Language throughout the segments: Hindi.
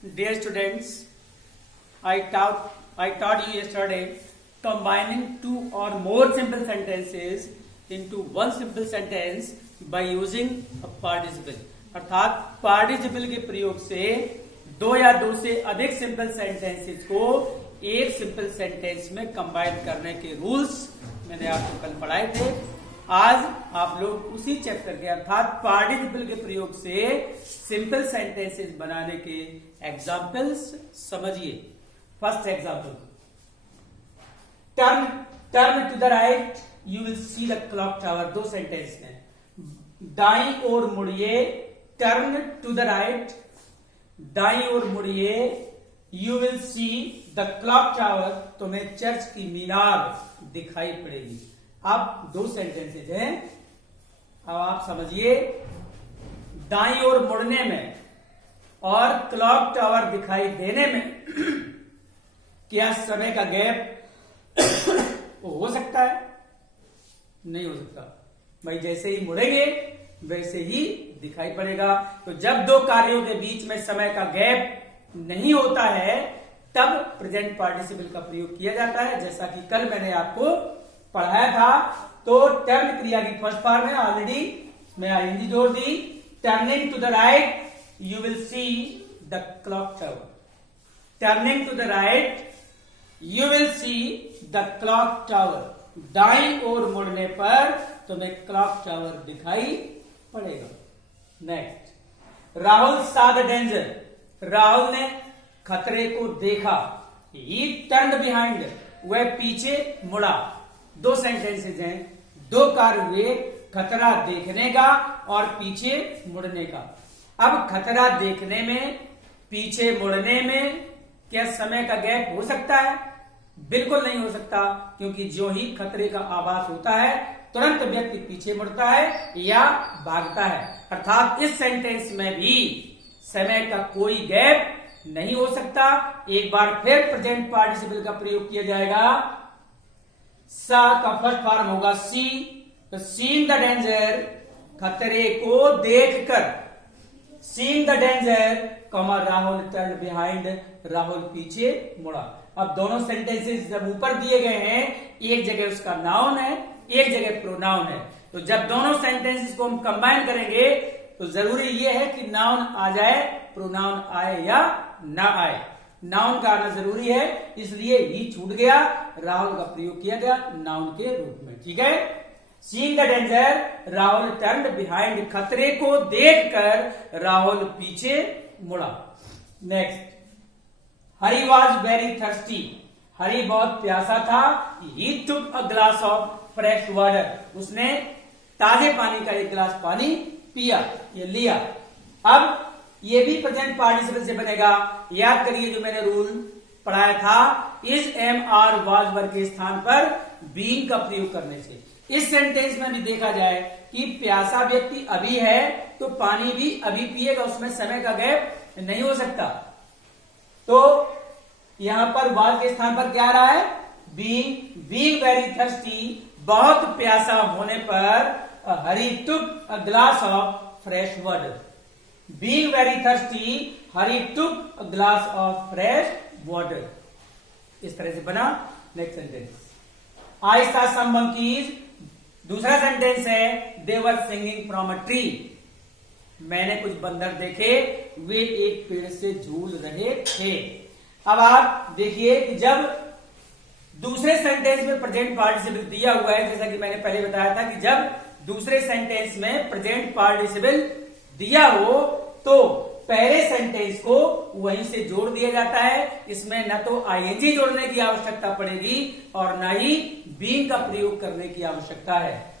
Dear students, I taught you yesterday combining two or more simple sentences into one simple sentence by using a participle. अर्थात पार्टिसिपल के प्रयोग से दो या दो से अधिक सिंपल सेंटेंसेस को एक सिंपल सेंटेंस में कंबाइन करने के रूल्स मैंने आपको कल पढ़ाए थे। आज आप लोग उसी चैप्टर के अर्थात पार्टिसिपल के प्रयोग से सिंपल सेंटेंसेस बनाने के एग्जाम्पल्स समझिए। First example, turn to the right you will see the clock tower. दो सेंटेंस हैं, दाईं ओर मुड़िए, टर्न टू द राइट, दाईं ओर मुड़िए, you will see the clock tower, तुम्हें चर्च की मीनार दिखाई पड़ेगी। अब दो सेंटेंसेज हैं, अब आप समझिए। दाईं ओर मुड़ने में और क्लॉक टावर दिखाई देने में क्या समय का गैप हो सकता है? नहीं हो सकता भाई, जैसे ही मुड़ेंगे वैसे ही दिखाई पड़ेगा। तो जब दो कार्यों के बीच में समय का गैप नहीं होता है तब प्रेजेंट पार्टिसिपल का प्रयोग किया जाता है, जैसा कि कल मैंने आपको पढ़ाया था। तो टर्न क्रिया की फर्स्ट फॉर्म है, ऑलरेडी मैं आईएनजी जोड़ दी। Turning to the right you will see the clock tower, turning to the right you will see the clock tower, दाईं ओर मुड़ने पर तुम्हें क्लॉक टावर दिखाई पड़ेगा। नेक्स्ट, राहुल सा द डेंजर, राहुल ने खतरे को देखा। ही टर्न्ड बिहाइंड, वह पीछे मुड़ा। दो सेंटेंसेज हैं, दो कार्य हुए, खतरा देखने का और पीछे मुड़ने का। अब खतरा देखने में, पीछे मुड़ने में क्या समय का गैप हो सकता है? बिल्कुल नहीं हो सकता, क्योंकि जो ही खतरे का आभास होता है तुरंत व्यक्ति पीछे मुड़ता है या भागता है। अर्थात इस सेंटेंस में भी समय का कोई गैप नहीं हो सकता। एक बार फिर प्रेजेंट पार्टिसिपल का प्रयोग किया जाएगा। सा का फर्स्ट फॉर्म होगा सी, तो सीइंग द डेंजर, खतरे को देखकर, seeing the danger, Rahul turn behind, Rahul पीछे मुड़ा। अब दोनों सेंटेंसेस जब ऊपर दिए गए हैं, एक जगह उसका नाउन है, एक जगह प्रोनाउन है। तो जब दोनों सेंटेंसेस को हम कंबाइन करेंगे तो जरूरी यह है कि नाउन आ जाए, प्रोनाउन आए या ना आए। नाउन का आना जरूरी है, इसलिए ही छूट गया, राहुल का प्रयोग किया गया नाउन के रूप में। ठीक है, seeing the danger, Rahul turned behind, खतरे को देखकर राहुल पीछे मुड़ा। Next, Hari was very thirsty, Hari बहुत प्यासा था। He took a glass of fresh water, उसने ताजे पानी का एक गिलास पानी पिया, ये लिया। अब ये भी प्रेजेंट पार्टिसिपल से बनेगा। याद करिए जो मैंने रूल पढ़ाया था, is am are was verb के स्थान पर बीइंग का प्रयोग करने से। इस सेंटेंस में भी देखा जाए कि प्यासा व्यक्ति अभी है तो पानी भी अभी पिएगा, उसमें समय का गैप नहीं हो सकता। तो यहां पर वाज के स्थान पर क्या आ रहा है? बीइंग वेरी थर्स्टी, बहुत प्यासा होने पर Hari took a glass of fresh water. Being very thirsty, Hari took a glass of fresh water. इस तरह से बना। Next sentence, I saw some monkeys, दूसरा सेंटेंस है, they were singing from a tree. मैंने कुछ बंदर देखे, वे एक पेड़ से झूल रहे थे। अब आप देखिए कि जब दूसरे सेंटेंस में प्रेजेंट पार्टिसिपल दिया हुआ है, जैसा कि मैंने पहले बताया था कि जब दूसरे सेंटेंस में प्रेजेंट पार्टिसिपल दिया हो तो पहले सेंटेंस को वहीं से जोड़ दिया जाता है। इसमें न तो आईएनजी जोड़ने की आवश्यकता पड़ेगी और न ही बीइंग का प्रयोग करने की आवश्यकता है।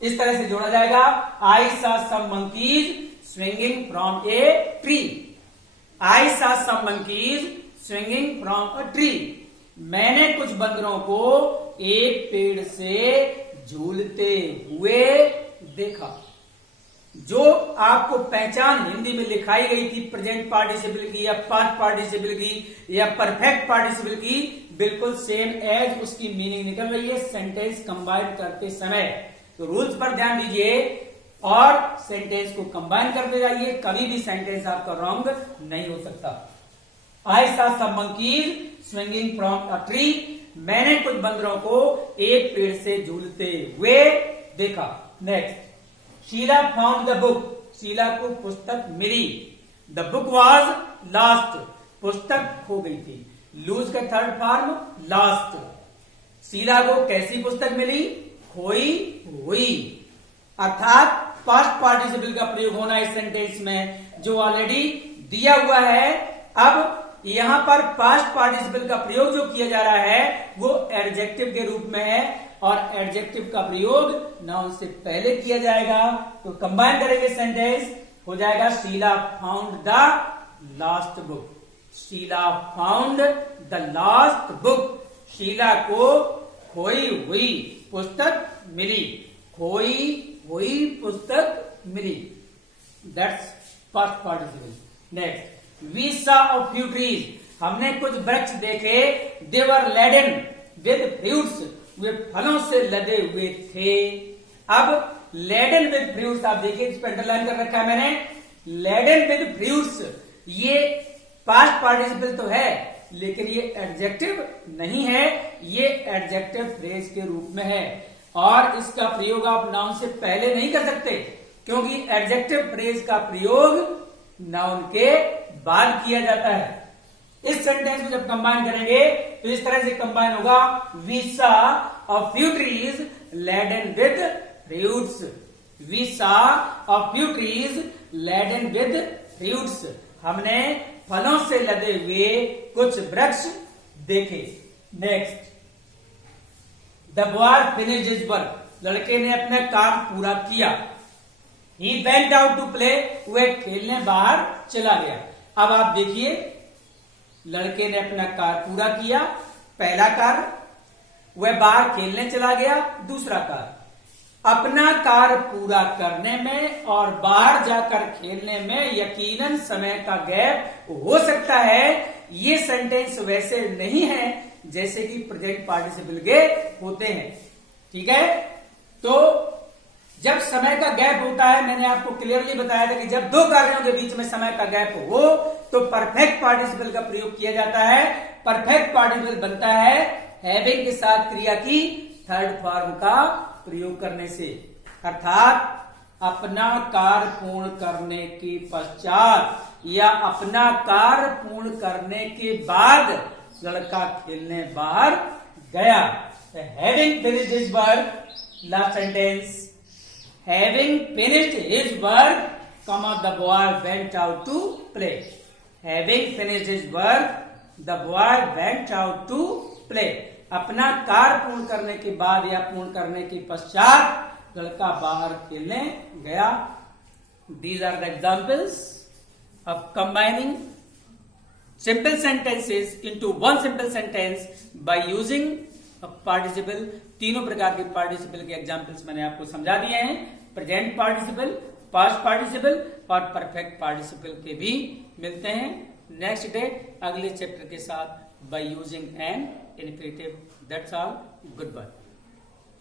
इस तरह से जोड़ा जाएगा, I saw some monkeys swinging from a tree, I saw some monkeys swinging from a tree, मैंने कुछ बंदरों को एक पेड़ से झूलते हुए देखा। जो आपको पहचान हिंदी में लिखाई गई थी प्रेजेंट पार्टिसिपल की या पास्ट पार्टिसिपल की या परफेक्ट पार्टिसिपल की, बिल्कुल सेम एज उसकी मीनिंग निकल रही है सेंटेंस कंबाइन करते समय। तो रूल्स पर ध्यान दीजिए। और सेंटेंस को कंबाइन करते जाइए, कभी भी सेंटेंस आपका रॉन्ग नहीं हो सकता। I saw some monkeys swinging from a tree, मैंने कुछ बंदरों को एक पेड़ से झूलते हुए देखा। Next, Sheela found the book, Sheela को पुस्तक मिली। द बुक वॉज लॉस्ट, पुस्तक खो गई थी। लूज का थर्ड फॉर्म लॉस्ट। शीला को कैसी पुस्तक मिली? खोई हुई। अर्थात पास्ट पार्टिसिपल का प्रयोग होना इस सेंटेंस में जो ऑलरेडी दिया हुआ है। अब यहां पर पास्ट पार्टिसिपल का प्रयोग जो किया जा रहा है वो एडजेक्टिव के रूप में है और एडजेक्टिव का प्रयोग नाउन से पहले किया जाएगा। तो कंबाइन करेंगे सेंटेंस, हो जाएगा Sheela found the last book. Sheela found the last book, Sheela को खोई हुई पुस्तक मिली। खोई हुई पुस्तक मिली, that's past participle. Next, we saw a few trees, हमने कुछ वृक्ष देखे। They were laden with fruits, वे फलों से लदे हुए थे। अब लेडन विद फ्रूट्स आप देखिए, इस पर अंडरलाइन कर रखा है मैंने। लेडन विद फ्रूट्स, ये पास्ट पार्टिसिपल तो है लेकिन ये एडजेक्टिव नहीं है, ये एडजेक्टिव फ्रेज के रूप में है और इसका प्रयोग आप नाउन से पहले नहीं कर सकते क्योंकि एडजेक्टिव फ्रेज का प्रयोग नाउन के बाद किया जाता है। इस सेंटेंस को जब कंबाइन करेंगे तो इस तरह से कंबाइन होगा, we saw a few trees laden with fruits. We saw a few trees laden with fruits, हमने फलों से लदे हुए कुछ वृक्ष देखे। Next, the boy finished his work, लड़के ने अपना काम पूरा किया। He went out to play, वह खेलने बाहर चला गया। अब आप देखिए, लड़के ने अपना कार्य पूरा किया, पहला कार्य, वह बाहर खेलने चला गया, दूसरा कार्य। अपना कार्य पूरा करने में और बाहर जाकर खेलने में यकीनन समय का गैप हो सकता है। ये सेंटेंस वैसे नहीं है जैसे कि प्रेजेंट पार्टिसिपल के होते हैं, ठीक है। तो जब समय का गैप होता है, मैंने आपको क्लियरली बताया था कि जब दो कार्यों के बीच में समय का गैप हो तो परफेक्ट पार्टिसिपल का प्रयोग किया जाता है। परफेक्ट पार्टिसिपल बनता है हैविंग के साथ क्रिया की थर्ड फॉर्म का प्रयोग करने से, अर्थात अपना कार्य पूर्ण करने के पश्चात या अपना कार्य पूर्ण करने के बाद लड़का खेलने बाहर गया। Having finished his work, last sentence, having finished his work, comma, the boy went out to play. Having finished his work, the boy went out to play. अपना कार्य पूर्ण करने के बाद या पूर्ण करने के पश्चात लड़का बाहर खेलने गया। These are the examples of combining simple sentences into one simple sentence by using a participle। तीनों प्रकार के पार्टिसिपल के एग्जाम्पल्स मैंने आपको समझा दिए हैं, प्रेजेंट पार्टिसिपल, पास्ट पार्टिसिपल और परफेक्ट पार्टिसिपल के भी मिलते हैं नेक्स्ट डे अगले चैप्टर के साथ by using an infinitive। That's all. Goodbye.